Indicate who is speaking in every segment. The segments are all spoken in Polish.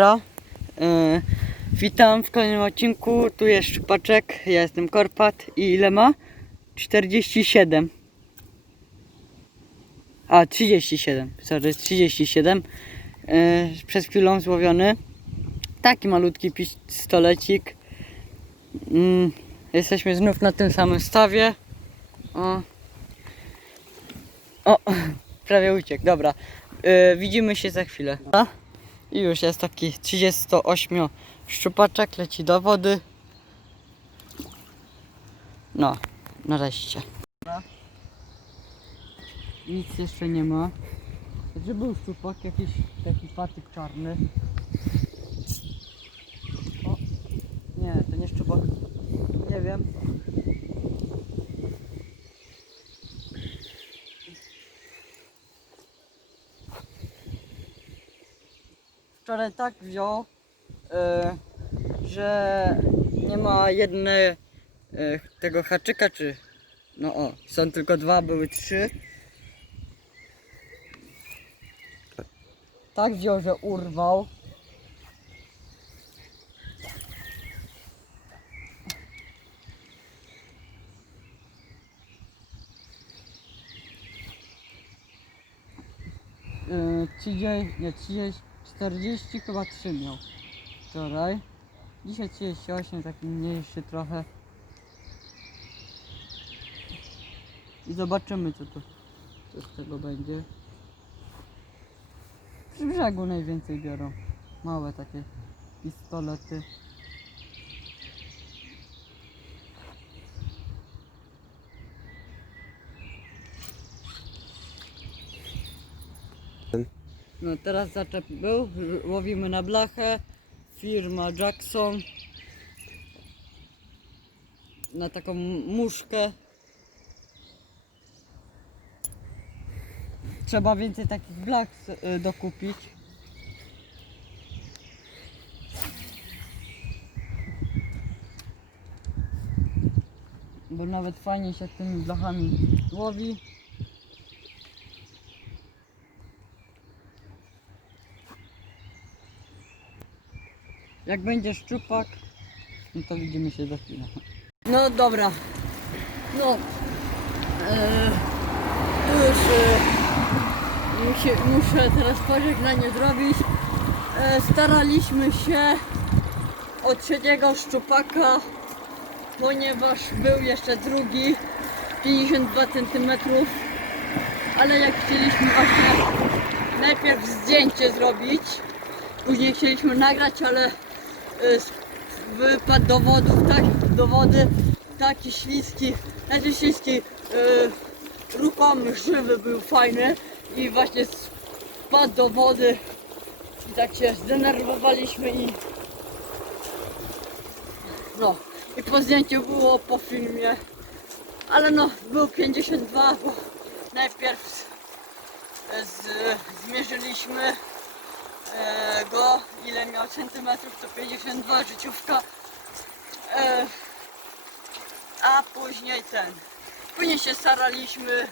Speaker 1: E, witam w kolejnym odcinku. Tu jest Szczupaczek, ja jestem Korpat i ile ma? 47. A, 37. Sorry, 37. E, przed chwilą złowiony. Taki malutki pistolecik. Mm, jesteśmy znów na tym samym stawie. O, o prawie uciekł. Dobra. E, widzimy się za chwilę. A? I już jest taki 38 szczupaczek, leci do wody. No, nareszcie. Nic jeszcze nie ma. Że był szczupak, jakiś taki patyk czarny. O, nie, to nie szczupak. Nie wiem. Wczoraj tak wziął, e, że nie ma jednej e, tego haczyka, czy no o, są tylko dwa, były trzy. Tak wziął, że urwał. Yy, 30, nie 30, 40 chyba 3 miał wczoraj. Dzisiaj 38, taki mniejszy trochę. I zobaczymy co tu co z tego będzie. Przy brzegu najwięcej biorą. Małe takie pistolety. No teraz zaczep był, łowimy na blachę, firma Jackson na taką muszkę. Trzeba więcej takich blach y, dokupić. Bo nawet fajnie się tymi blachami łowi. Jak będzie szczupak, no to widzimy się za chwilę. No dobra. No. E, tu już e, musie, muszę teraz pożegnanie zrobić. E, staraliśmy się o trzeciego szczupaka, ponieważ był jeszcze drugi, 52 cm. Ale jak chcieliśmy właśnie najpierw zdjęcie zrobić, Później chcieliśmy nagrać, ale y, wypadł do wodów, tak, do wody taki śliski, znaczy śliski, y, ruchomy, żywy był fajny. I właśnie spadł do wody i tak się zdenerwowaliśmy i no. I po zdjęciu było po filmie, ale no był 52, bo najpierw z, zmierzyliśmy. e, go, ile miał centymetrów, to 52 życiówka. E, a później ten. Później się staraliśmy.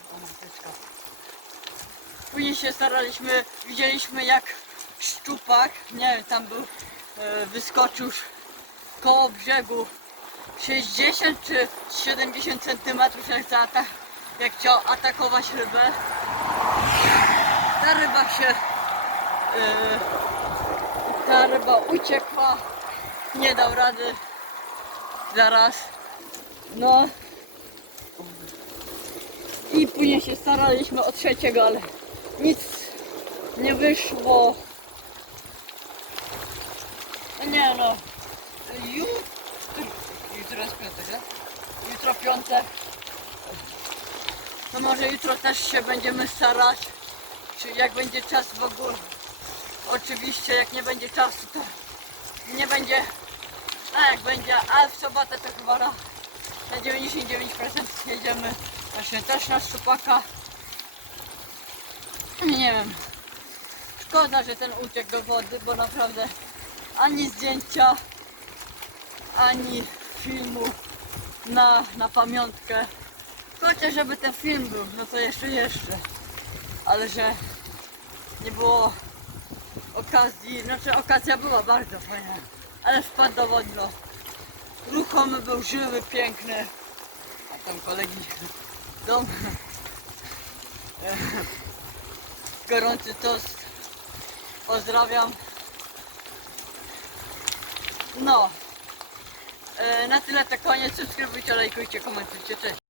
Speaker 1: Później się staraliśmy, widzieliśmy jak szczupak, nie wiem, tam był, e, wyskoczył koło brzegu 60 czy 70 centymetrów, jak, jak chciał atakować rybę. Ta ryba się ta ryba uciekła, nie dał rady zaraz. No i później się staraliśmy o trzeciego, ale nic nie wyszło. No nie no, jutro, jutro jest piątek, tak? Jutro piątek. To może jutro też się będziemy starać, czy jak będzie czas w ogóle. Oczywiście jak nie będzie czasu to nie będzie, a jak będzie, a w sobotę to chyba na, na 99% jedziemy właśnie też na szczupaka. Nie wiem, szkoda, że ten uciekł do wody, bo naprawdę ani zdjęcia, ani filmu na, na pamiątkę. Chociaż żeby ten film był, no to jeszcze jeszcze. Ale że nie było okazji, znaczy okazja była bardzo fajna, ale wpadł do wodno. Ruchomy był, żywy, piękny. A tam kolegi dom. Gorący tost. Pozdrawiam. No. E, Na tyle to koniec. Subskrybujcie, lajkujcie, komentujcie. Cześć.